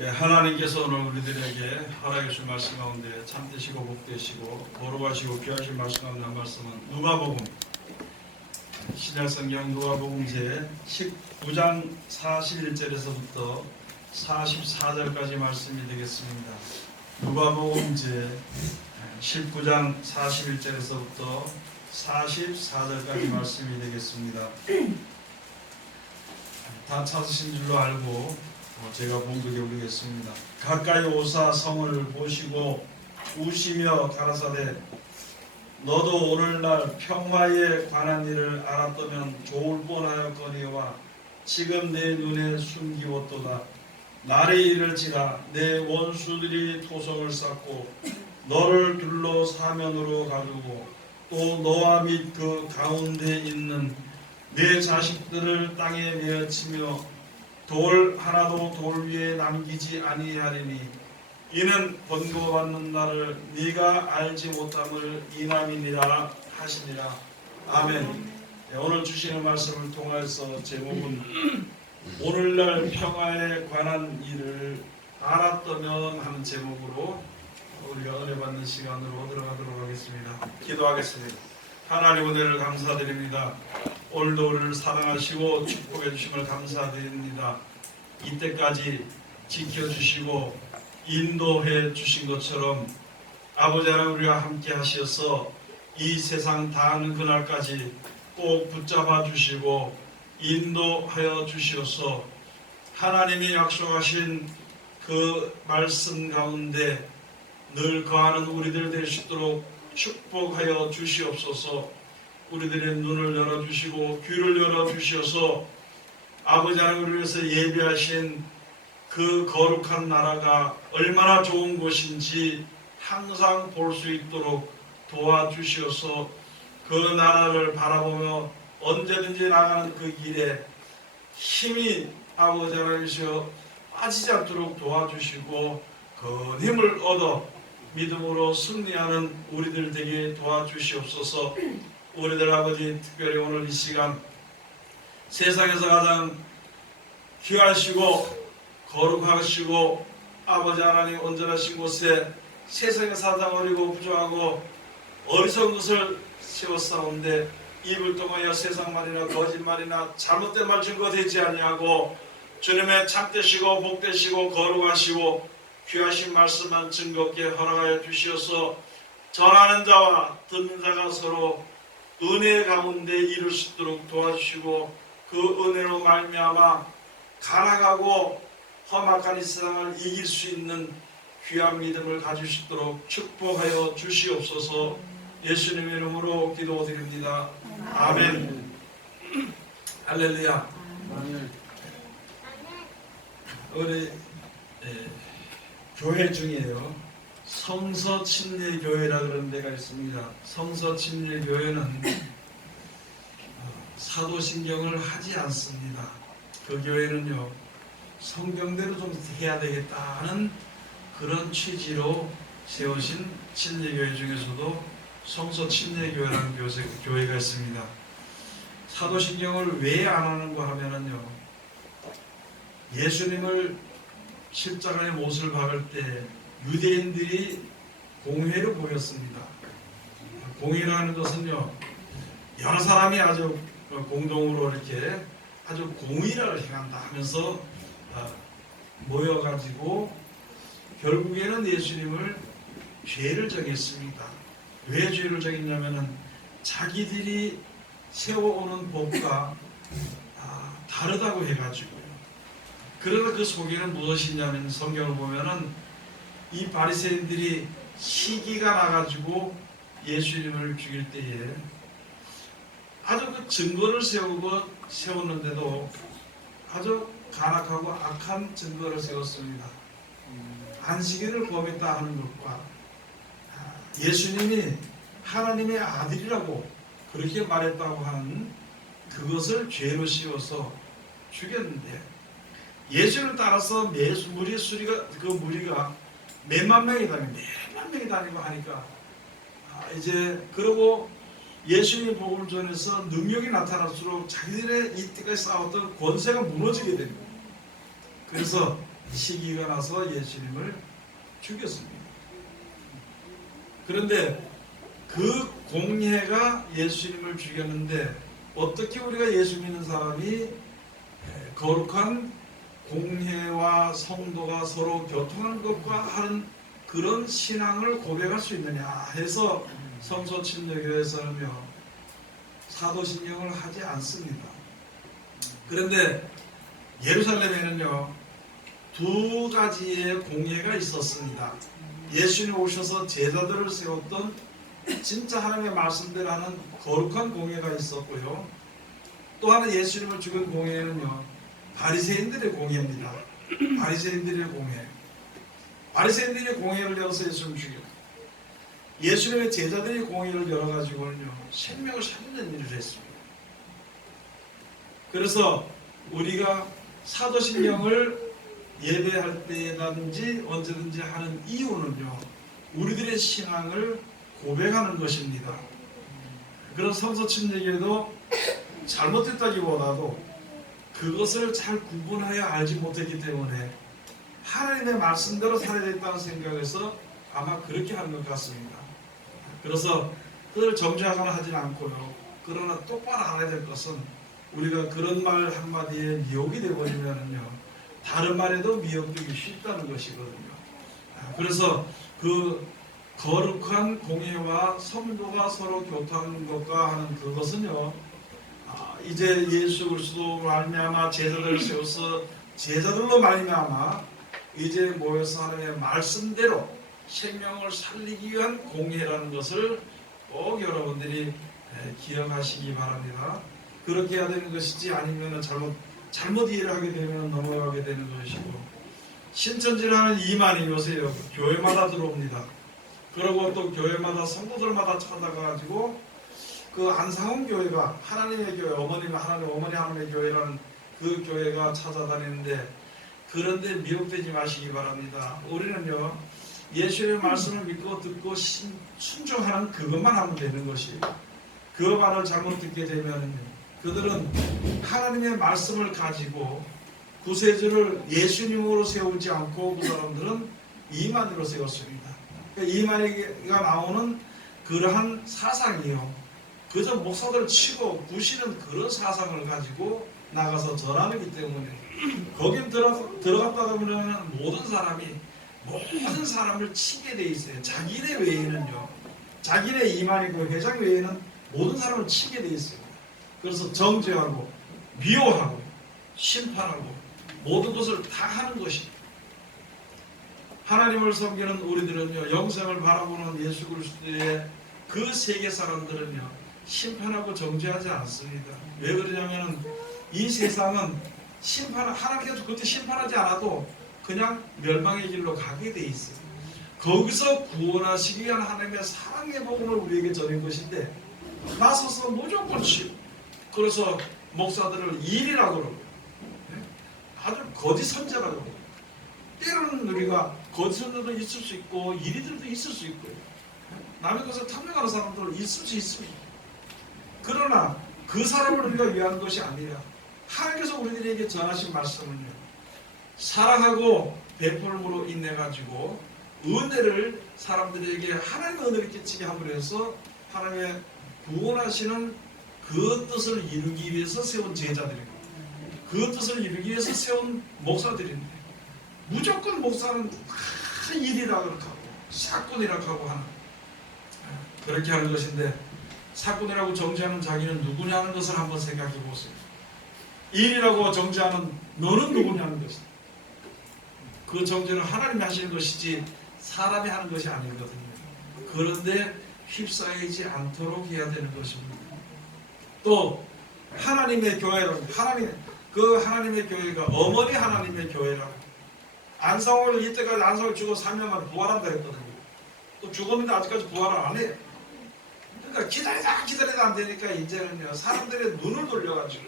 예, 하나님께서 오늘 우리들에게 허락해 주신 말씀 가운데 참되시고 복되시고 거룩하시고 귀하신 말씀 가운데 한 말씀은 누가복음 신약성경 누가복음 제 19장 41절에서부터 44절까지 말씀이 되겠습니다. 누가복음 제 19장 41절에서부터 44절까지 말씀이 되겠습니다. 다 찾으신 줄로 알고 제가 봉독해 올리겠습니다. 가까이 오사 성을 보시고 우시며 가라사대 너도 오늘날 평화에 관한 일을 알았다면 좋을 뻔하였거니와 지금 내 눈에 숨기웠도다. 날이 이를지라 내 원수들이 토성을 쌓고 너를 둘러 사면으로 가두고 또 너와 및 그 가운데 있는 내 자식들을 땅에 내어치며 돌 하나도 돌 위에 남기지 아니하리니 이는 번거받는 나를 네가 알지 못함을 인함이니라 하시니라. 아멘. 오늘 주시는 말씀을 통해서 제목은 오늘날 평화에 관한 일을 알았다면 하는 제목으로 우리가 은혜 받는 시간으로 들어가도록 하겠습니다. 기도하겠습니다. 하나님 은혜를 감사드립니다. 오늘도 우리를 사랑하시고 축복해 주심을 감사드립니다. 이때까지 지켜주시고 인도해 주신 것처럼 아버지 하나님 우리와 함께 하셔서 이 세상 다하는 그날까지 꼭 붙잡아 주시고 인도하여 주시어서 하나님이 약속하신 그 말씀 가운데 늘 거하는 우리들 될 수 있도록 축복하여 주시옵소서. 우리들의 눈을 열어주시고 귀를 열어주셔서 아버지 하나님을 위해서 예비하신 그 거룩한 나라가 얼마나 좋은 곳인지 항상 볼 수 있도록 도와주셔서 그 나라를 바라보며 언제든지 나가는 그 길에 힘이 아버지 하나님이시여 빠지지 않도록 도와주시고 그 힘을 얻어 믿음으로 승리하는 우리들 되게 도와주시옵소서. 우리들 아버지 특별히 오늘 이 시간 세상에서 가장 귀하시고 거룩하시고 아버지 하나님 온전하신 곳에 세상에서 가장 어리고 부족하고 어리석은 것을 세웠사온데 입을 통하여 세상 말이나 거짓말이나 잘못된 말 증거되지 아니하고 주님의 참되시고 복되시고 거룩하시고 귀하신 말씀만 증거롭게 허락하여 주시어서 전하는 자와 듣는 자가 서로 은혜 가운데 이룰 수 있도록 도와주시고 그 은혜로 말미암아 가난하고 험악한 이 세상을 이길 수 있는 귀한 믿음을 가질 수 있도록 축복하여 주시옵소서. 예수님의 이름으로 기도드립니다. 아멘. 할렐루야. 우리 교회 중에요 성서침례교회라 그런 데가 있습니다. 성서침례교회는 사도신경을 하지 않습니다. 그 교회는요 성경대로 좀 해야 되겠다는 그런 취지로 세우신 침례교회 중에서도 성서침례교회라는 교회가 있습니다. 사도신경을 왜 안 하는가 하면은요 예수님을 십자가의 못을 박을 때 유대인들이 공회를 보였습니다. 공회라는 것은요 여러 사람이 아주 공동으로 이렇게 아주 공의를 행한다 하면서 모여가지고 결국에는 예수님을 죄를 정했습니다. 왜 죄를 정했냐면은 자기들이 세워오는 법과 다르다고 해가지고요. 그러나 그 속에는 무엇이냐면 성경을 보면은 이 바리새인들이 시기가 나가지고 예수님을 죽일 때에 아주 그 증거를 세웠는데도 아주 간악하고 악한 증거를 세웠습니다. 안식일을 범했다 하는 것과 예수님이 하나님의 아들이라고 그렇게 말했다고 하는 그것을 죄로 씌워서 죽였는데 예수를 따라서 무리가 몇만 명이 다니고 하니까 이제 그러고 예수님의 복음을 전해서 능력이 나타날수록 자기들의 이때까지 쌓았던 권세가 무너지게 됩니다. 그래서 시기가 나서 예수님을 죽였습니다. 그런데 그 공회가 예수님을 죽였는데 어떻게 우리가 예수 믿는 사람이 거룩한 공회와 성도가 서로 교통하는 것과 하는 그런 신앙을 고백할 수 있느냐 해서 성소침례교회에서는요 사도신경을 하지 않습니다. 그런데 예루살렘에는요 두 가지의 공회가 있었습니다. 예수님 오셔서 제자들을 세웠던 진짜 하나님의 말씀대로 하는 거룩한 공회가 있었고요. 또 하나 예수님을 죽은 공회는요 바리새인들의 공회입니다. 바리새인들의 공회. 바리새인들의 공회를 열어서 예수님을 죽였고 예수님의 제자들의 공회를 열어가지고는요 생명을 살리는 일을 했습니다. 그래서 우리가 사도신경을 예배할 때라든지 언제든지 하는 이유는요 우리들의 신앙을 고백하는 것입니다. 그런 성소침례교도 잘못됐다기보다도 그것을 잘 구분하여 알지 못했기 때문에 하나님의 말씀대로 살아야 된다는 생각에서 아마 그렇게 하는 것 같습니다. 그래서 그걸 정죄하거나 하진 않고요. 그러나 똑바로 알아야 될 것은 우리가 그런 말 한마디에 미혹이 되어버리면요 다른 말에도 미혹되기 쉽다는 것이거든요. 그래서 그 거룩한 공회와 성도가 서로 교통하는 것과 하는 그것은요 이제 예수 그리스도로 말미암아 제자들을 세워서 제자들로 말미암아 이제 모여서 하나님의 말씀대로 생명을 살리기 위한 공회라는 것을 꼭 여러분들이 기억하시기 바랍니다. 그렇게 해야 되는 것이지 아니면 잘못 이해를 하게 되면 넘어가게 되는 것이고 신천지를 하는 이만이 요새 교회마다 들어옵니다. 그리고 또 교회마다 성도들마다 찾아가지고 그 안상홍 교회가 하나님의 교회 어머니 하나님의 교회라는 그 교회가 찾아다니는데 그런데 미혹되지 마시기 바랍니다. 우리는요 예수의 말씀을 믿고 듣고 순종하는 그것만 하면 되는 것이에요. 그 말을 잘못 듣게 되면 그들은 하나님의 말씀을 가지고 구세주를 예수님으로 세우지 않고 그 사람들은 이만희로 세웠습니다. 이만희가 나오는 그러한 사상이요 그저 목사들 치고 부시는 그런 사상을 가지고 나가서 전하기 때문에 거긴 들어갔다 보면 모든 사람을 치게 돼 있어요. 자기네 외에는요 자기네 이만희고 회장 외에는 모든 사람을 치게 돼 있어요. 그래서 정죄하고 미워하고 심판하고 모든 것을 다 하는 것입니다. 하나님을 섬기는 우리들은요 영생을 바라보는 예수 그리스도의 그 세계 사람들은요 심판하고 정죄하지 않습니다. 왜 그러냐면 이 세상은 하나님께서 그때 심판하지 않아도 그냥 멸망의 길로 가게 돼 있어요. 거기서 구원하시기 위한 하나님의 사랑의 복음을 우리에게 전한 것인데 나서서 무조건 치고 그래서 목사들을 일이라고 그러고 아주 거짓 선자라고 그러고 때로는 우리가 거짓 선자도 있을 수 있고 일이들도 있을 수 있고 남의 것을 탐욕하는 사람들은 있을 수 있습니다. 그러나 그 사람을 우리가 위한 것이 아니라 하나님께서 우리들에게 전하신 말씀은요 사랑하고 베풀음으로 인해가지고 은혜를 사람들에게 하나님의 은혜를 끼치게 함으로 해서 하나님의 구원하시는 그 뜻을 이루기 위해서 세운 제자들이고 그 뜻을 이루기 위해서 세운 목사들인데 무조건 목사는 다 일이라고 하고 사건이라고 하고 하는 그렇게 하는 것인데 사건이라고 정죄하는 자기는 누구냐는 것을 한번 생각해 보세요. 일이라고 정죄하는 너는 누구냐는 것입니다. 그 정죄는 하나님이 하시는 것이지 사람이 하는 것이 아니거든요. 그런데 휩싸이지 않도록 해야 되는 것입니다. 또 하나님의 교회라고 하나님의 교회가 어머니 하나님의 교회라고 안상홍을 이때까지 안상홍이 죽어 3년 만에 부활한다 했거든요. 또 죽었는데 아직까지 부활을 안 해요. 그러니까 기다리다 안 되니까 이제는요 사람들의 눈을 돌려가지고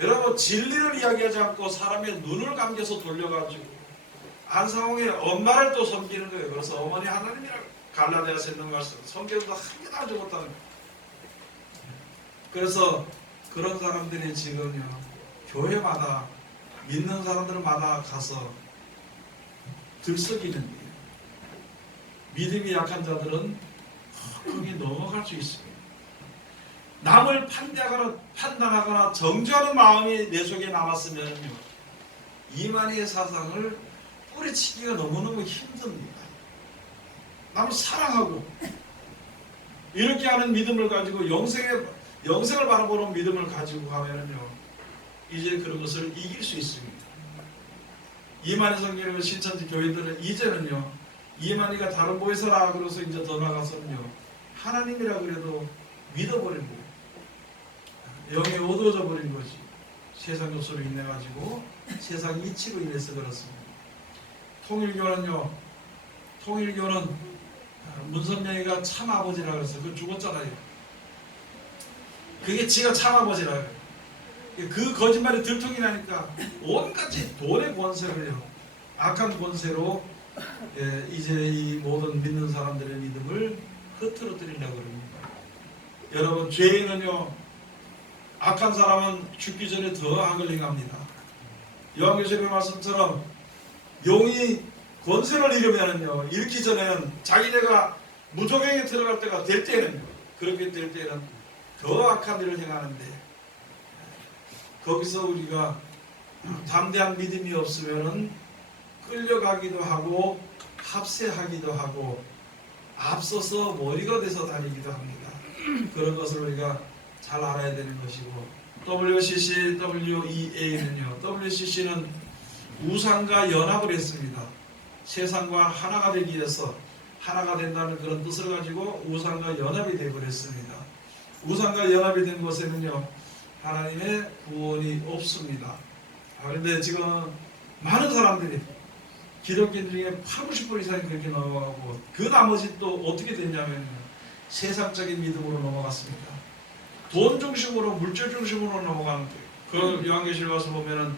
여러분 진리를 이야기하지 않고 사람의 눈을 감겨서 돌려가지고 안상홍의 엄마를 또 섬기는 거예요. 그래서 어머니 하나님이라고 갈라디아서 있는 말씀 성경도 한 개도 안 적었다는 거예요. 그래서 그런 사람들이 지금요 교회마다 믿는 사람들마다 가서 들썩이는 거예요. 믿음이 약한 자들은 거기 넘어갈 수 있습니다. 남을 판단하거나 정죄하는 마음이 내 속에 남았으면요, 이만희의 사상을 뿌리치기가 너무너무 힘듭니다. 남을 사랑하고 이렇게 하는 믿음을 가지고 영생을 바라보는 믿음을 가지고 가면은요, 이제 그런 것을 이길 수 있습니다. 이만희 성경의 신천지 교인들은 이제는요, 이만희가 다른 보이서라 그래서 이제 더 나가서는요, 하나님이라 그래도 믿어버린 거예요. 영이 어두워져 버린 것이 세상 요소로 인해 가지고 세상 이치로 인해서 그렇습니다. 통일교는 문선명이가 참 아버지라 그래서 그 죽었잖아요. 그게 지가 참 아버지라 그래요. 그 거짓말이 들통이 나니까 온갖 돈의 권세를요, 악한 권세로 이제 이 모든 믿는 사람들의 믿음을 흐트러뜨리려고 그럽니다. 여러분, 죄인은요, 악한 사람은 죽기 전에 더 악을 행합니다. 요한계시록의 말씀처럼 용이 권세를 잃으면은요, 잃기 전에는 자기네가 무조갱에 들어갈 때가 될 때는, 그렇게 될 때는 더 악한 일을 행하는데, 거기서 우리가 담대한 믿음이 없으면은 끌려가기도 하고 합세하기도 하고 앞서서 머리가 돼서 다니기도 합니다. 그런 것을 우리가 잘 알아야 되는 것이고, WCC, WEA는요, WCC는 우상과 연합을 했습니다. 세상과 하나가 되기 위해서 하나가 된다는 그런 뜻을 가지고 우상과 연합이 되어버렸습니다. 우상과 연합이 된 곳에는요, 하나님의 구원이 없습니다. 그런데 지금 많은 사람들이 기독교 중에 80% 이상이 그렇게 넘어가고, 그 나머지 또 어떻게 됐냐면 세상적인 믿음으로 넘어갔습니다. 돈 중심으로, 물질 중심으로 넘어가는 거예요. 그 요한계시록 가서 보면은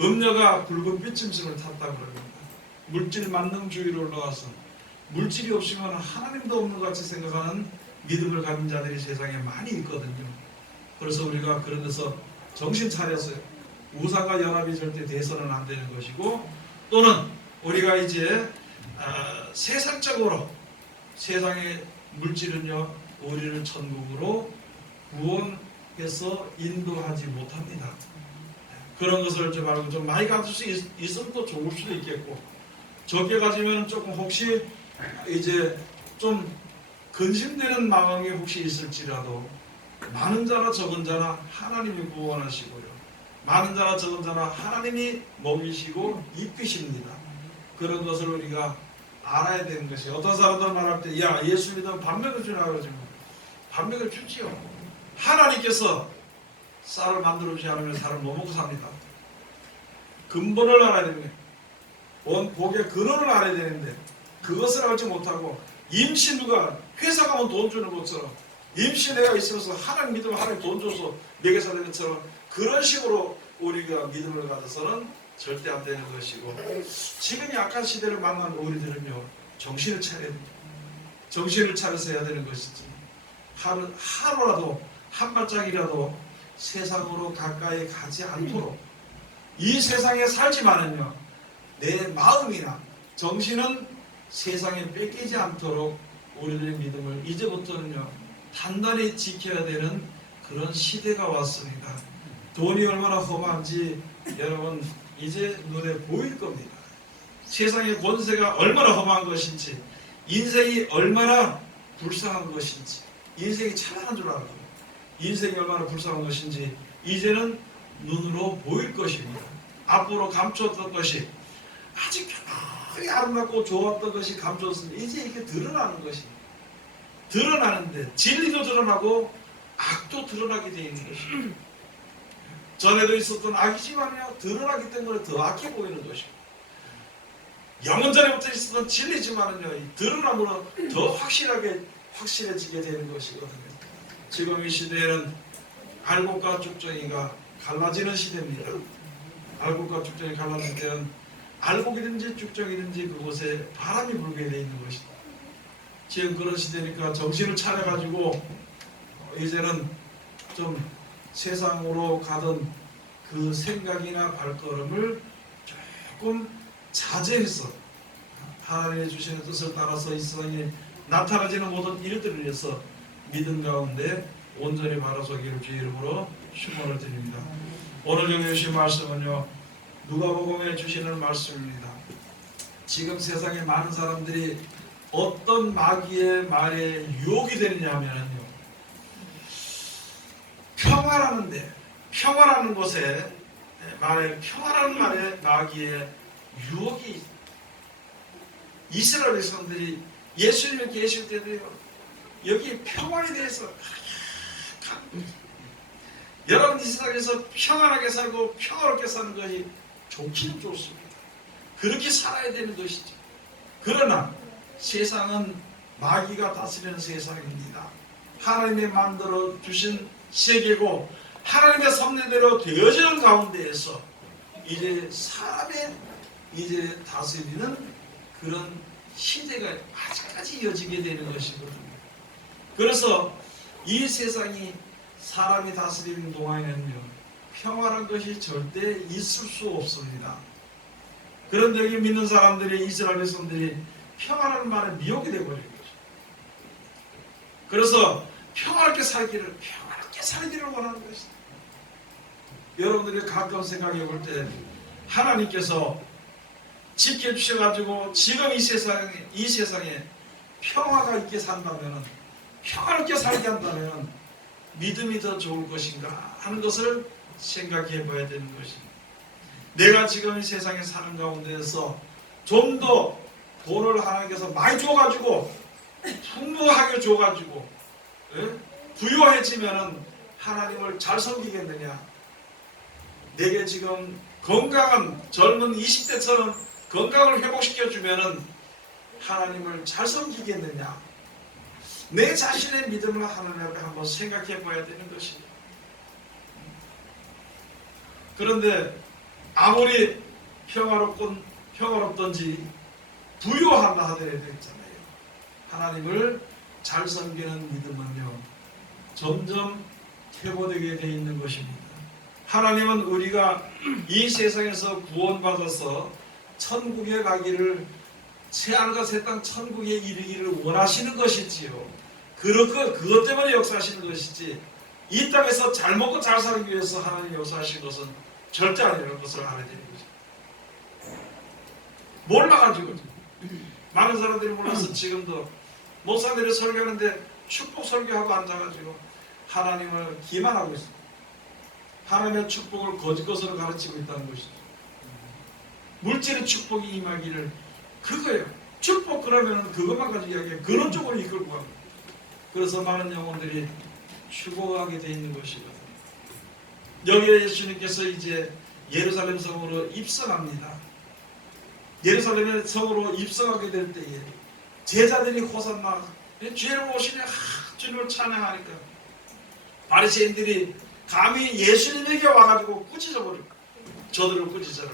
음녀가 붉은 빛짐승을 탔다고 그럽니다. 물질 만능주의로 올라가서 물질이 없으면 하나님도 없는 것 같이 생각하는 믿음을 가진 자들이 세상에 많이 있거든요. 그래서 우리가 그런 데서 정신 차렸어요. 우상과 연합이 절대 돼서는 안 되는 것이고, 또는 우리가 이제 세상적으로, 세상의 물질은요, 우리를 천국으로 구원해서 인도하지 못합니다. 그런 것을 좀 알고 좀 많이 가질 수 있으면 또 좋을 수도 있겠고, 적게 가지면 조금 혹시 이제 좀 근심되는 마음이 혹시 있을지라도, 많은 자나 적은 자나 하나님이 구원하시고요, 많은 자나 적은 자나 하나님이 먹이시고 입히십니다. 그런 것을 우리가 알아야 되는 것이, 어떤 사람들 말할 때 야, 예수 믿으면 밥 먹여주나 그러지만 밥 먹여주지요. 하나님께서 쌀을 만들어주지 않으면 사람 뭐 먹고 삽니다. 근본을 알아야 됩니다. 온 복의 근원을 알아야 되는데 그것을 알지 못하고, 임시 누가 회사 가면 돈 주는 것처럼 임시 내가 있으면서 하나님 믿으면 하나님 돈 줘서 먹여 사는 것처럼, 그런 식으로 우리가 믿음을 가져서는 절대 안 되는 것이고, 지금 약한 시대를 만난 우리들은요, 정신을 차려야 됩니다. 정신을 차려서 해야 되는 것이지, 하루라도 한 발짝이라도 세상으로 가까이 가지 않도록, 이 세상에 살지만은요, 내 마음이나 정신은 세상에 뺏기지 않도록 우리들의 믿음을 이제부터는요, 단단히 지켜야 되는 그런 시대가 왔습니다. 돈이 얼마나 험한지 여러분 이제 눈에 보일 겁니다. 세상의 권세가 얼마나 험한 것인지, 인생이 얼마나 불쌍한 것인지, 인생이 찬란한 줄 알고 인생이 얼마나 불쌍한 것인지 이제는 눈으로 보일 것입니다. 앞으로 감추었던 것이, 아직 편하게 아름답고 좋았던 것이 감추었습니다. 이제 이렇게 드러나는 것입니다. 드러나는데 진리도 드러나고 악도 드러나게 되어 있는 것입니다. 전에도 있었던 악이지만요, 드러나기 때문에 더 악해 보이는 것입니다. 영원 전에부터 있었던 진리지만은요, 드러남으로 더 확실해지게 되는 것이거든요. 지금 이 시대에는 알곡과 쭉정이가 갈라지는 시대입니다. 알곡과 쭉정이 갈라질 때는 알곡이든지 쭉정이든지 그곳에 바람이 불게 되어 있는 것이다. 지금 그런 시대니까 정신을 차려가지고 이제는 좀 세상으로 가던 그 생각이나 발걸음을 조금 자제해서 하나님의 주시는 뜻을 따라서 이 세상에 나타나지는 모든 일들을 위해서 믿음 가운데 온전히 바라서기를 주의 이름으로 축원을 드립니다. 오늘 여기 주신 말씀은요, 누가복음에 주시는 말씀입니다. 지금 세상에 많은 사람들이 어떤 마귀의 말에 유혹이 되느냐 하면요, 평화라는 곳에 평화라는 말에 마귀의 유혹이, 이스라엘 백성들이 예수님이 계실 때도요, 여기 평화에 대해서 여러분 이 세상에서 평안하게 살고 평화롭게 사는 것이 좋기는 좋습니다. 그렇게 살아야 되는 것이죠. 그러나 세상은 마귀가 다스리는 세상입니다. 하나님이 만들어 주신 세계고 하나님의 섭리대로 되어지는 가운데에서 이제 사람의 다스리는 그런 시대가 아직까지 이어지게 되는 것이거든요. 그래서 이 세상이 사람이 다스리는 동안에는요, 평화란 것이 절대 있을 수 없습니다. 그런데 여기 믿는 사람들이, 이스라엘 백성들이 평화라는 말에 미혹이 되어버린 거죠. 그래서 평화롭게 살기를 원하는 것이다. 여러분들이 가끔 생각해 볼 때 하나님께서 지켜주셔가지고 지금 이 세상에 평화가 있게 산다면, 평화롭게 살게 한다면 믿음이 더 좋을 것인가 하는 것을 생각해 봐야 되는 것입니다. 내가 지금 이 세상에 사는 가운데에서 좀 더 돈을 하나님께서 많이 줘가지고 풍부하게 줘가지고 부유해지면은 하나님을 잘 섬기겠느냐? 내게 지금 건강한 젊은 20대처럼 건강을 회복시켜주면은 하나님을 잘 섬기겠느냐? 내 자신의 믿음을 하나님 앞에 한번 생각해 봐야 되는 것입니다. 그런데 아무리 평화롭던지 부유하다 하더라도 있잖아요, 하나님을 잘 섬기는 믿음은요, 점점 퇴보되게 되어 있는 것입니다. 하나님은 우리가 이 세상에서 구원받아서 천국에 가기를, 새하늘과 새 땅 천국에 이르기를 원하시는 것이지요. 그것 때문에 역사하시는 것이지, 이 땅에서 잘 먹고 잘 살기 위해서 하나님이 역사하신 것은 절대 아니라는 것을 알아야 되는 거죠. 몰라가지고 많은 사람들이 몰라서 지금도 목사들이 설교하는데 축복 설교하고 앉아가지고 하나님을 기만하고 있습니다. 하나님의 축복을 거짓 것으로 가르치고 있다는 것이죠. 물질의 축복이 임하기를, 그거예요. 축복 그러면 그것만 가지고 이야기해. 그런 쪽으로 이끌고 갑니다. 그래서 많은 영혼들이 죽어가게 돼 있는 것이거든요. 여기에 예수님께서 이제 예루살렘 성으로 입성합니다. 예루살렘의 성으로 입성하게 될 때에 제자들이 호산나, 주님 오시니 주님을 찬양하니까 바리새인들이 감히 예수님에게 와가지고 꾸짖어버리고, 저들을 꾸짖어라.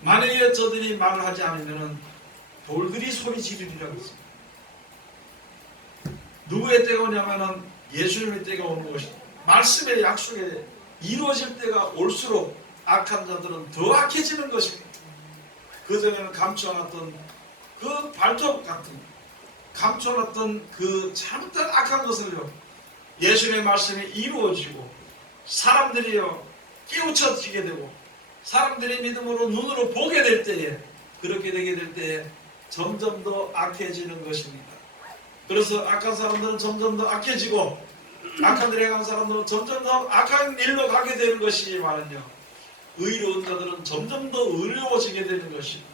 만약에 저들이 말을 하지 않으면 돌들이 소리 지르리라고 했습니다. 누구의 때가 오냐면은 예수님의 때가 오는 것이다. 말씀의 약속에 이루어질 때가 올수록 악한 자들은 더 악해지는 것입니다. 그전에는 감춰놨던 그 발톱 같은, 감춰놨던 그 잘못된 악한 것을요, 예수님의 말씀이 이루어지고 사람들이요 깨우쳐지게 되고 사람들이 믿음으로 눈으로 보게 될 때에, 그렇게 되게 될 때에 점점 더 악해지는 것입니다. 그래서 악한 사람들은 점점 더 악해지고 악한 일에 행한 사람들은 점점 더 악한 일로 가게 되는 것이지만은요, 의로운 자들은 점점 더 의로워지게 되는 것입니다.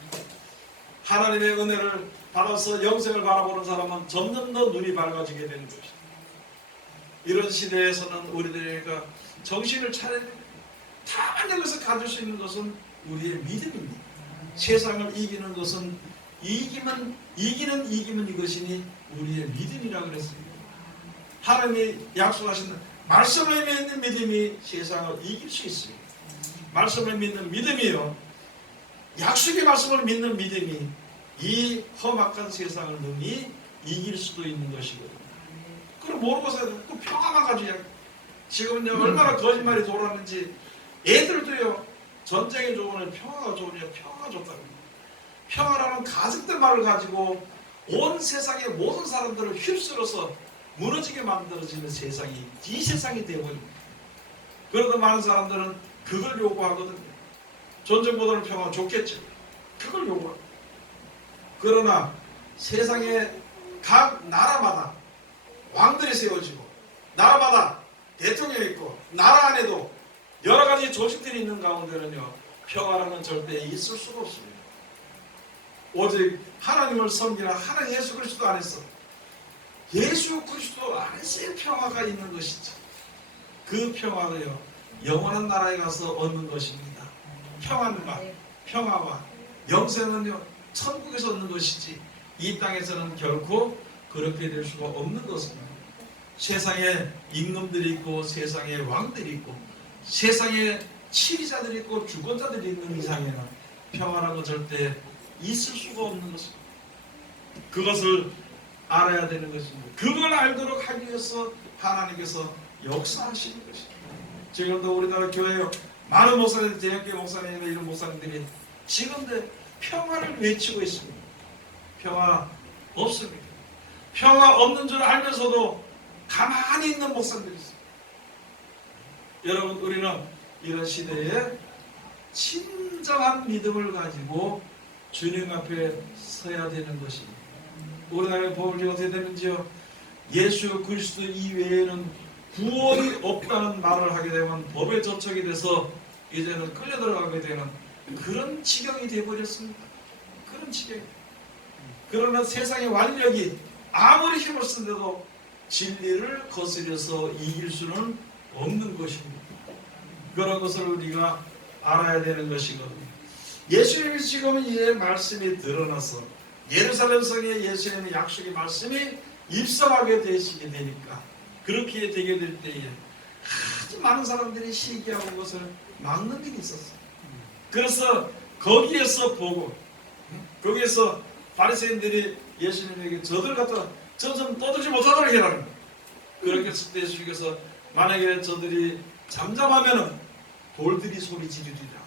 하나님의 은혜를 받아서 영생을 바라보는 사람은 점점 더 눈이 밝아지게 되는 것입니다. 이런 시대에서는 우리들에게 정신을 차려야 됩니다. 다만 여기서 가질 수 있는 것은 우리의 믿음입니다. 세상을 이기는 것은 이기면 이것이니 우리의 믿음이라고 그랬습니다. 하나님이 약속하신 말씀을 믿는 믿음이 세상을 이길 수 있습니다. 말씀을 믿는 믿음이요, 약속의 말씀을 믿는 믿음이 이 험악한 세상을 능히 이길 수도 있는 것이거든요. 그걸 모르고서 그 평화만 가지고, 지금은요 얼마나 거짓말이 돌았는지, 애들도요 전쟁이 좋으냐 평화가 좋으냐, 평화가 좋다고. 평화라는 가득된 말을 가지고 온 세상의 모든 사람들을 휩쓸어서 무너지게 만들어지는 세상이 이 세상이 되어버립니다. 그러다 많은 사람들은 그걸 요구하거든요. 전쟁보다는 평화가 좋겠죠. 그걸 요구합니다. 그러나 세상의 각 나라마다 왕들이 세워지고 나라마다 대통령이 있고 나라 안에도 여러 가지 조직들이 있는 가운데는요, 평화라는 절대 있을 수가 없습니다. 오직 하나님을 섬기나 하나님 예수 그리스도 안에서 예수 그리스도 안에서의 평화가 있는 것이지, 그 평화를요 영원한 나라에 가서 얻는 것입니다. 평화와 영생은요 천국에서 얻는 것이지 이 땅에서는 결코 그렇게 될 수가 없는 것입니다. 세상에 임금들이 있고 세상에 왕들이 있고 세상에 치리자들이 있고 주권자들이 있는 이상에는 평화라는 건 절대 있을 수가 없는 것입니다. 그것을 알아야 되는 것입니다. 그걸 알도록 하기 위해서 하나님께서 역사하시는 것입니다. 지금도 우리나라 교회에 많은 목사님들, 대형교회 목사님이나 이런 목사님들이 지금도 평화를 외치고 있습니다. 평화 없습니다. 평화 없는 줄 알면서도 가만히 있는 목사님들이 있습니다. 여러분, 우리는 이런 시대에 진정한 믿음을 가지고 주님 앞에 서야 되는 것입니다. 우리나라의 법을 어떻게 되는지요? 예수 그리스도 이외에는 구원이 없다는 말을 하게 되면 법에 저촉이 돼서 이제는 끌려 들어가게 되는 그런 지경이 되어버렸습니다. 그런 지경. 그러나 세상의 완력이 아무리 힘을 쓴데도 진리를 거스려서 이길 수는 없는 것입니다. 그런 것을 우리가 알아야 되는 것이거든요. 예수님이 지금 이 말씀이 드러나서 예루살렘 성에 예수님의 약속의 말씀이 입성하게 되시게 되니까, 그렇게 되게 될 때에 아주 많은 사람들이 시기하고 것을 막는 일이 있었어요. 그래서 거기에서 보고, 거기에서 바리새인들이 예수님에게 저들 갖다 저 좀 떠들지 못하도록 해라는 거예요. 그렇게 했을 때 예수님께서 만약에 저들이 잠잠하면 돌들이 소리 지르리라,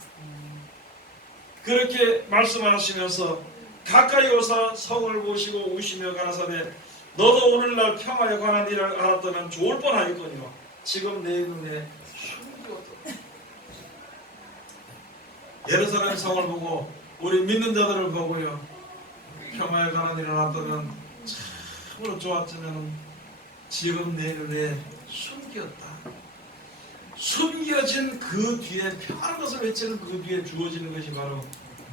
그렇게 말씀하시면서 가까이 오사 성을 보시고 우시며 가라사대 너도 오늘날 평화에 관한 일을 알았다면 좋을 뻔하였거니와 지금 내 눈에 숨기었다. 예루살렘 성을 보고 우리 믿는 자들을 보고요, 평화에 관한 일을 알았다면 참으로 좋았지만 지금 내 눈에 숨겼다. 숨겨진 그 뒤에, 평안한 것을 외치는 그 뒤에 주어지는 것이 바로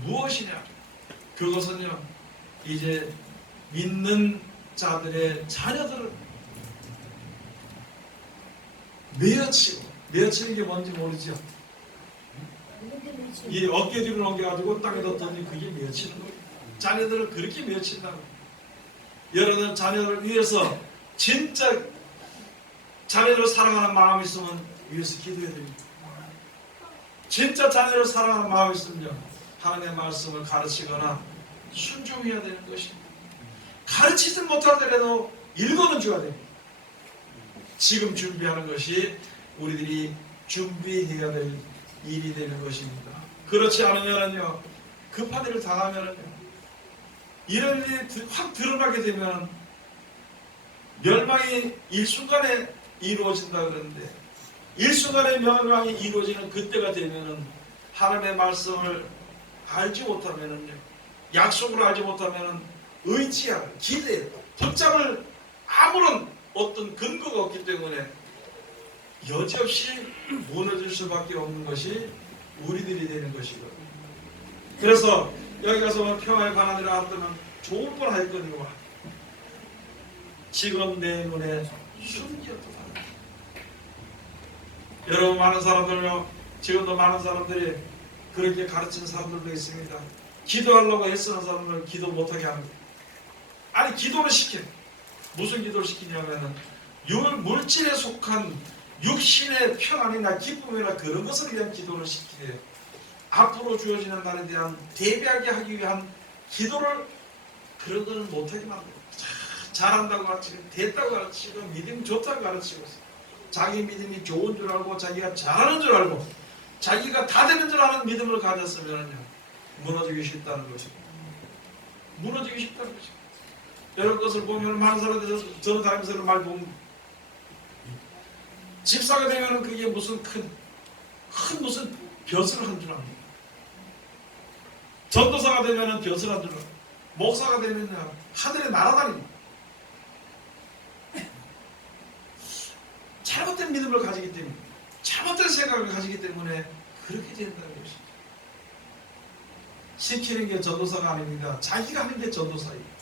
무엇이냐? 그것은요, 이제 믿는 자들의 자녀들을 메어치는 게 뭔지 모르죠? 이 어깨 뒤로 넘겨가지고 땅에다 던지, 그게 메어치는 거예요. 자녀들을 그렇게 메어친다고. 여러분, 자녀를 위해서 진짜 자녀를 사랑하는 마음이 있으면 위해서 기도해야 됩니다. 진짜 자녀를 사랑하는 마음이 있으면 하나님의 말씀을 가르치거나 순종해야 되는 것입니다. 가르치지 못하더라도 읽어는 줘야 됩니다. 지금 준비하는 것이 우리들이 준비해야 될 일이 되는 것입니다. 그렇지 않으면요, 급한 일을 당하면요, 이런 일이 확 드러나게 되면 멸망이 일순간에 이루어진다 그러는데, 일순간에 멸망이 이루어지는 그때가 되면은 하나님의 말씀을 알지 못하면은요, 약속을 알지 못하면은 의지할, 기대, 붙잡을 아무런 어떤 근거가 없기 때문에 여지없이 무너질 수밖에 없는 것이 우리들이 되는 것이거든요. 그래서 여기 가서 평화에 관한 일을 알았다면 좋을 뻔하였거니와 지금 내 눈에 숨겼다. 여러분, 많은 사람들요, 지금도 많은 사람들이 그렇게 가르치는 사람들도 있습니다. 기도하려고 애쓰는 사람을 기도 못하게 하는 거예요. 아니, 기도를 시켜. 무슨 기도를 시키냐면은 물질에 속한 육신의 평안이나 기쁨이나 그런 것을 위한 기도를 시키래요. 앞으로 주어지는 날에 대한 대비하게 하기 위한 기도를, 그런 거는 못하게 만들어요. 잘한다고 가르치고 됐다고 가르치고 믿음이 좋다고 가르치고 자기 믿음이 좋은 줄 알고 자기가 잘하는 줄 알고 자기가 다 되는 줄 아는 믿음을 가졌으면 무너지기 쉽다는 거죠. 무너지기 쉽다는 것입니다. 이런 것을 보면 많은 사람들이 저는 다니면서 말 보면 집사가 되면 그게 무슨 큰 무슨 벼슬을 한 줄 압니다. 전도사가 되면 벼슬 한 줄 압니다. 목사가 되면 하늘에 날아다닙니다. 잘못된 믿음을 가지기 때문에, 잘못된 생각을 가지기 때문에 그렇게 된다는 것입니다. 시키는 게 전도사가 아닙니다. 자기가 하는 게 전도사입니다.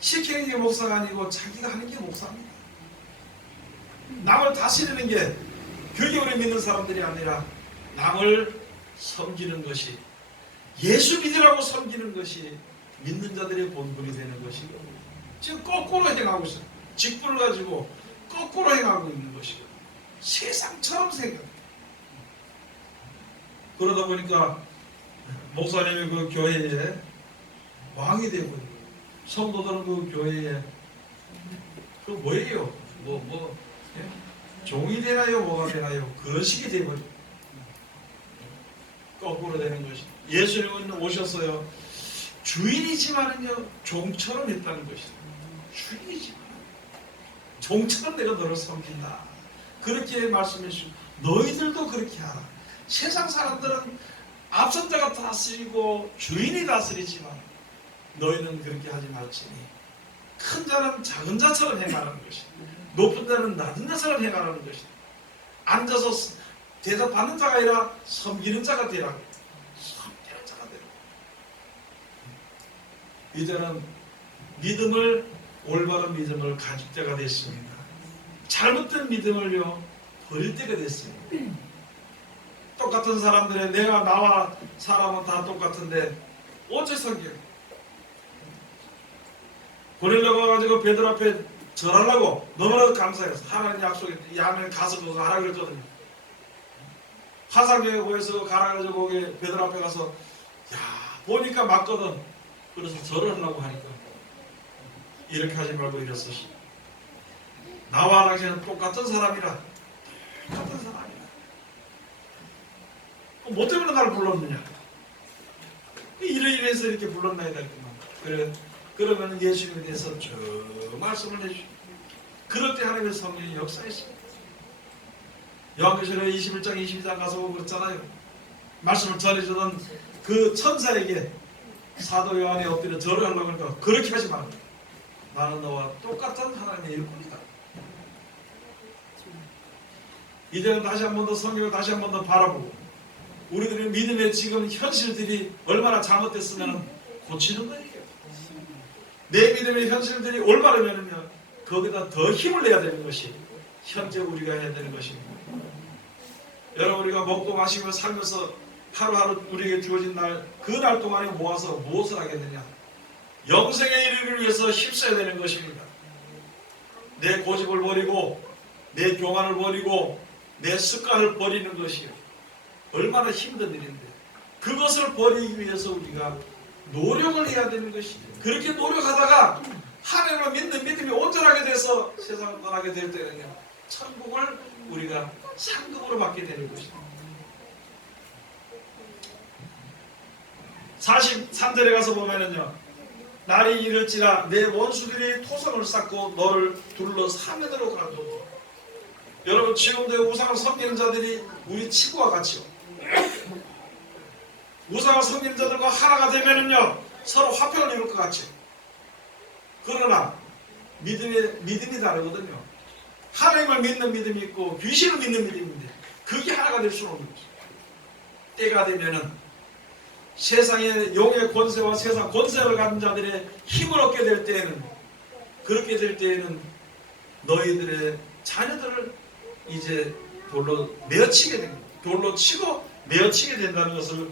시키는 게 목사가 아니고 자기가 하는 게 목사입니다. 남을 다스리는 게 그게 우리 믿는 사람들이 아니라 남을 섬기는 것이, 예수 믿으라고 섬기는 것이 믿는 자들의 본분이 되는 것이고, 지금 거꾸로 행하고 있어요. 직분을 가지고 거꾸로 행하고 있는 것이고, 세상처럼 생각. 그러다 보니까 목사님이 그 교회에 왕이 되고 있는 거예요. 성도들은 그 교회에 그 뭐예요? 예? 종이 되나요? 뭐가 되나요? 거식이 되어버려. 거꾸로 되는 것이. 예수님은 오셨어요. 주인이지만은요, 종처럼 했다는 것이죠. 주인이지만 종처럼 내가 너를 섬긴다. 그렇게 말씀해 주시고, 너희들도 그렇게 하라. 세상 사람들은 앞선 자가 다스리고 주인이 다스리지만 너희는 그렇게 하지 말지니 큰 자는 작은 자처럼 행하라는 것이다. 높은 자는 낮은 자처럼 행하라는 것이다. 앉아서 대답받는 자가 아니라 섬기는 자가 되라고. 섬기는 자가 되라고. 이제는 믿음을, 올바른 믿음을 가질 때가 됐습니다. 잘못된 믿음을요, 버릴 때가 됐습니다. 똑같은 사람들의, 내가 나와 사람은 다 똑같은데 어째 섬겨? 고넬료가 와가지고 베드로 앞에 절하려고 너무나도 감사해서 하나님 약속했더니 야면 가서 그거 하라 그랬거든요. 화상경에 보여서 가라 그래가지고 거기 베드로 앞에 가서 야 보니까 맞거든. 그래서 절을 하려고 하니까 이렇게 하지 말고 이랬으시. 나와 당신은 똑같은 사람이라. 똑같은 사람이라. 뭐 때문에 나를 불렀느냐? 이래서 이렇게 불렀나이다 했구만. 그러면 예수님에 대해서 저 말씀을 해주시고, 그럴 때 하나님의 성령이 역사했습니다. 요한계시록 21장 22장 가서 보면 그렇잖아요. 말씀을 전해주던 그 천사에게 사도 요한이 엎드려 절을 하려고 하니까 그렇게 하지 말라. 나는 너와 똑같은 하나님의 일꾼이다. 이제는 다시 한 번 더 성경을 다시 한 번 더 바라보고, 우리들의 믿음의 지금 현실들이 얼마나 잘못됐으면 고치는 거예요. 내 믿음의 현실들이 올바르면요, 거기다 더 힘을 내야 되는 것이 현재 우리가 해야 되는 것입니다. 여러분, 우리가 먹고 마시며 살면서 하루하루 우리에게 주어진 날, 그 날 동안에 모아서 무엇을 하겠느냐? 영생에 이르기를 위해서 힘써야 되는 것입니다. 내 고집을 버리고, 내 교만을 버리고, 내 습관을 버리는 것이요, 얼마나 힘든 일인데, 그것을 버리기 위해서 우리가 노력을 해야 되는 것이죠. 그렇게 노력하다가 하나님을 믿는 믿음이 온전하게 돼서 세상을 떠나게 될 때는요, 천국을 우리가 상급으로 받게 되는 것입니다. 43절에 가서 보면은요, 날이 이를지라 내 원수들이 토성을 쌓고 너를 둘러 사면으로 가두고. 여러분, 지금도 우상을 섬기는 자들이 우리 친구와 같이요, 우상을 섬기는 자들과 하나가 되면은요, 서로 화평을 이룰 것 같죠. 그러나 믿음이 다르거든요. 하나님을 믿는 믿음이 있고 귀신을 믿는 믿음이 있는데 그게 하나가 될 수는 없는 거죠. 때가 되면은 세상의 용의 권세와 세상 권세를 가진 자들의 힘을 얻게 될 때에는, 그렇게 될 때에는 너희들의 자녀들을 이제 돌로 메어치게 됩니다. 돌로 치고 메어치게 된다는 것을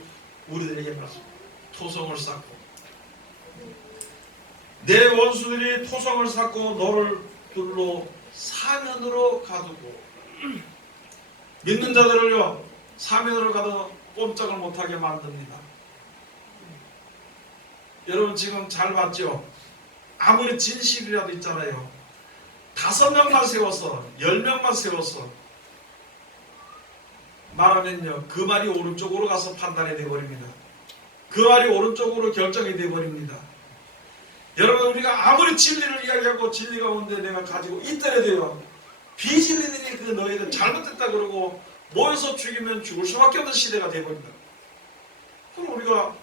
우리들에게 말합니다. 토성을 쌓고, 내 원수들이 토성을 쌓고 너를 둘로 사면으로 가두고. 믿는 자들을요, 사면으로 가도 꼼짝을 못하게 만듭니다. 여러분, 지금 잘 봤죠? 아무리 진실이라도 있잖아요, 5명만 세워서 10명만 세워서 말하면요, 그 말이 오른쪽으로 가서 판단이 되어버립니다. 그 말이 오른쪽으로 결정이 되어버립니다. 여러분, 우리가 아무리 진리를 이야기하고 진리 가운데 내가 가지고 있더라도요, 비진리들이 그 너희들 잘못됐다 그러고 모여서 죽이면 죽을 수밖에 없는 시대가 되어버린다. 그럼 우리가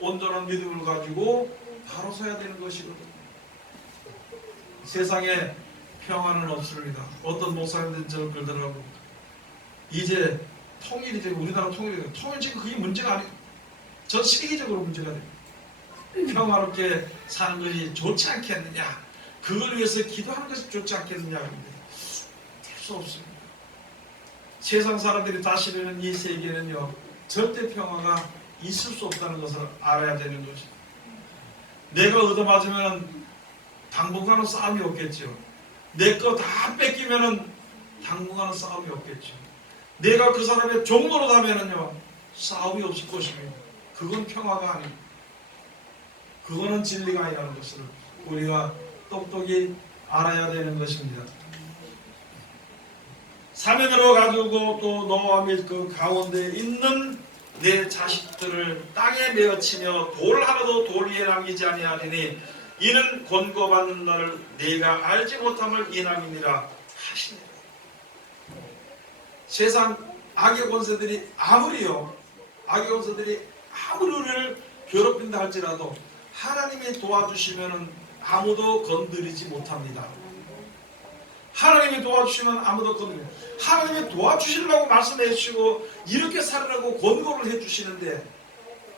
온전한 믿음을 가지고 바로 서야 되는 것이거든요. 세상에 평화는 없습니다. 어떤 목사님들은 저를 그러더라고. 이제 통일이 되고 우리나라 통일이 되고, 통일 지금 그게 문제가 아니에요. 전 세계적으로 문제가 됩니다. 평화롭게 사는 것이 좋지 않겠느냐, 그걸 위해서 기도하는 것이 좋지 않겠느냐. 될 수 없습니다. 세상 사람들이 다스리는 이 세계는요, 절대 평화가 있을 수 없다는 것을 알아야 되는 것입니다. 내가 얻어맞으면 당분간은 싸움이 없겠죠. 내 거 다 뺏기면은 당분간은 싸움이 없겠죠. 내가 그 사람의 종로로 가면은요, 싸움이 없을 것입니다. 그건 평화가 아닙니다. 그거는 진리가 아니라는 것을 우리가 똑똑히 알아야 되는 것입니다. 사명으로 가지고 또 너와 및 그 가운데 있는 내 자식들을 땅에 메어치며 돌 하나도 돌 위에 남기지 아니하리니 이는 권고받는 날을 네가 알지 못함을 인함이니라 하시니라. 세상 악의 권세들이 아무리 우리를 괴롭힌다 할지라도 하나님이 도와주시면 아무도 건드리지 못합니다. 하나님이 도와주시면 아무도 건드립니다. 하나님이 도와주시려고 말씀해 주시고 이렇게 살으라고 권고를 해 주시는데,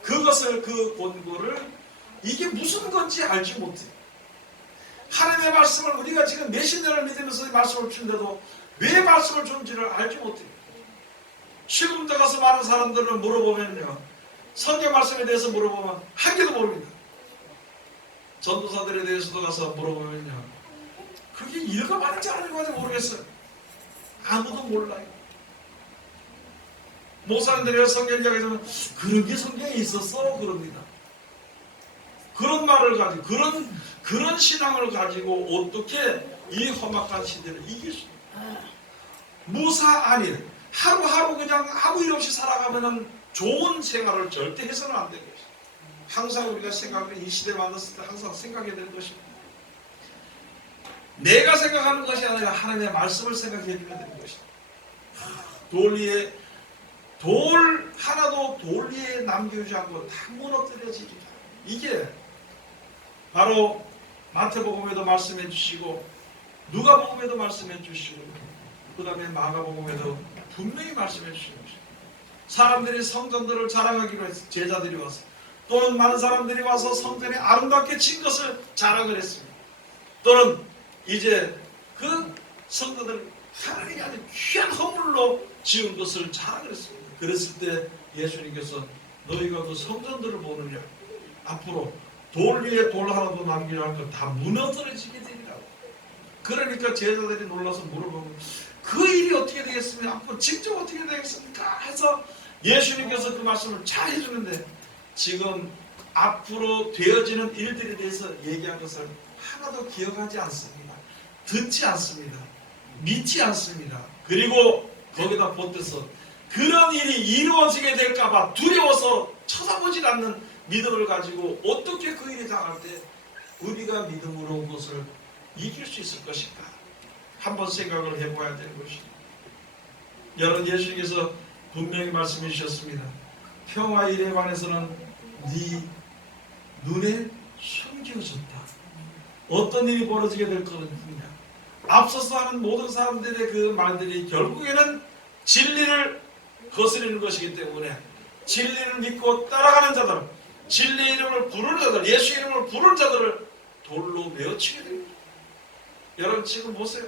그것을, 그 권고를 이게 무슨 건지 알지 못해요. 하나님의 말씀을 우리가 지금 몇십 년을 믿으면서 말씀을 주는데도 왜 말씀을 주는지를 알지 못해요. 지금 데 가서 많은 사람들을 물어보면요, 성경 말씀에 대해서 물어보면 한 개도 모릅니다. 전도사들에 대해서도 가서 물어보면요, 그게 읽어봤는지 안 읽어봤는지 모르겠어요. 아무도 몰라요. 목사님들이 성경 이야기하면 그런 게 성경에 있었어 그럽니다. 그런 말을 가지고 그런 신앙을 가지고 어떻게 이 험악한 시대를 이길 수 있어요? 무사 안일, 하루하루 그냥 아무 일 없이 살아가면은 좋은 생활을 절대 해서는 안 되는 것이죠. 항상 우리가 생각하는, 이 시대에 만났을 때 항상 생각해야 되는 것입니다. 내가 생각하는 것이 아니라 하나님의 말씀을 생각해 주면 되는 것이다. 돌 하나도 돌 위에 남겨주지 않고 다 무너뜨려지리라. 이게 바로 마태복음에도 말씀해 주시고 누가복음에도 말씀해 주시고 그 다음에 마가복음에도 분명히 말씀해 주시는 것입니다. 사람들이 성전들을 자랑하기로 해서 제자들이 와서, 또는 많은 사람들이 와서 성전에 아름답게 진 것을 자랑을 했습니다. 또는 이제 그 성도들 하나님이 아주 귀한 허물로 지은 것을 자랑을 했습니다. 그랬을 때 예수님께서 너희가 그 성전들을 보느냐, 앞으로 돌 위에 돌 하나도 남기려 할 것 다 무너뜨려지게 되리라고. 그러니까 제자들이 놀라서 물어보고 그 일이 어떻게 되겠습니까? 앞으로 직접 어떻게 되겠습니까? 해서 예수님께서 그 말씀을 잘 해주는데, 지금 앞으로 되어지는 일들에 대해서 얘기한 것을 하나도 기억하지 않습니다. 듣지 않습니다. 믿지 않습니다. 그리고 거기다 보태서 그런 일이 이루어지게 될까봐 두려워서 쳐다보지 않는 믿음을 가지고 어떻게 그 일이 당할 때 우리가 믿음으로 그것을 이길 수 있을 것인가, 한번 생각을 해봐야 되는 것입니다. 여러분, 예수님께서 분명히 말씀해 주셨습니다. 평화 일에 관해서는 네 눈에 숨겨졌다. 어떤 일이 벌어지게 될 거느냐, 앞서서 하는 모든 사람들의 그 말들이 결국에는 진리를 거스르는 것이기 때문에 진리를 믿고 따라가는 자들, 진리의 이름을 부르는 자들, 예수 이름을 부르는 자들을 돌로 메어치게 됩니다. 여러분, 지금 보세요.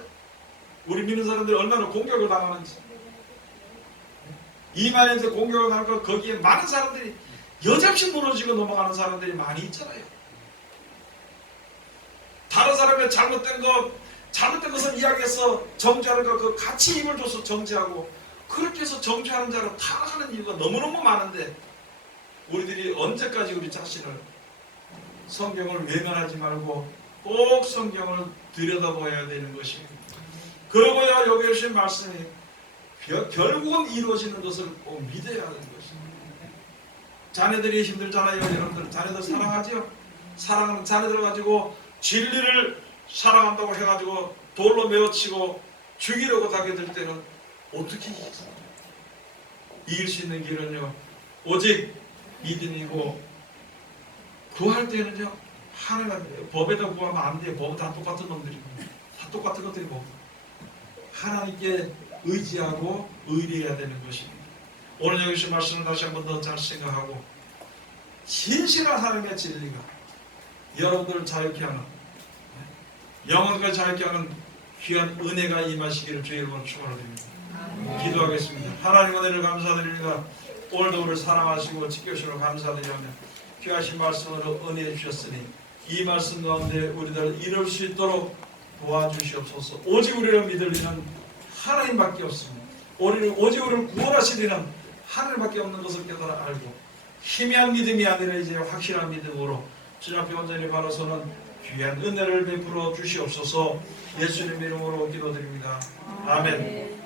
우리 믿는 사람들이 얼마나 공격을 당하는지. 이만해서 공격을 당하고 거기에 많은 사람들이 여지없이 무너지고 넘어가는 사람들이 많이 있잖아요. 다른 사람의 잘못된 것을 이야기해서 정죄하는 것, 그 같이 힘을 줘서 정죄하고, 그렇게 해서 정죄하는 자로 타락하는 이유가 너무너무 많은데, 우리들이 언제까지 우리 자신을, 성경을 외면하지 말고 꼭 성경을 들여다봐야 되는 것입니다. 그러고야 여기 주신 말씀이 결국은 이루어지는 것을 꼭 믿어야 하는 것입니다. 자녀들이 힘들잖아요. 여러분들 자녀들 사랑하지요? 사랑하는 자녀들 가지고 진리를 사랑한다고 해가지고 돌로 메어치고 죽이려고 달려들 때는 어떻게 이길 수 있는 길은요, 오직 믿음이고, 구할 때는요 하나님 법에다 구하면 안 돼요. 법은 다 똑같은 놈들이고 다 똑같은 것들이고 하나님께 의지하고 의리해야 되는 것입니다. 오늘 여기서 말씀을 다시 한번 더 잘 생각하고, 신실한 하나님의 진리가 여러분들을 자유케 하는, 영혼까지 자유케 하는 귀한 은혜가 임하시기를 주의 이름으로 축원드립니다. 기도하겠습니다. 하나님 은혜를 감사드립니다. 오늘도 우리를 사랑하시고 지켜주시고 감사드리며 귀하신 말씀으로 은혜해 주셨으니 이 말씀 가운데 우리들 이룰 수 있도록 도와주시옵소서. 오직 우리를 믿을 이는 하나님밖에 없습니다. 오직 우리를 구원하시리는 하나님밖에 없는 것을 깨달아 알고, 희미한 믿음이 아니라 이제 확실한 믿음으로 주님 앞에 온전히 바라서는 귀한 은혜를 베풀어 주시옵소서. 예수님 이름으로 기도드립니다. 아멘.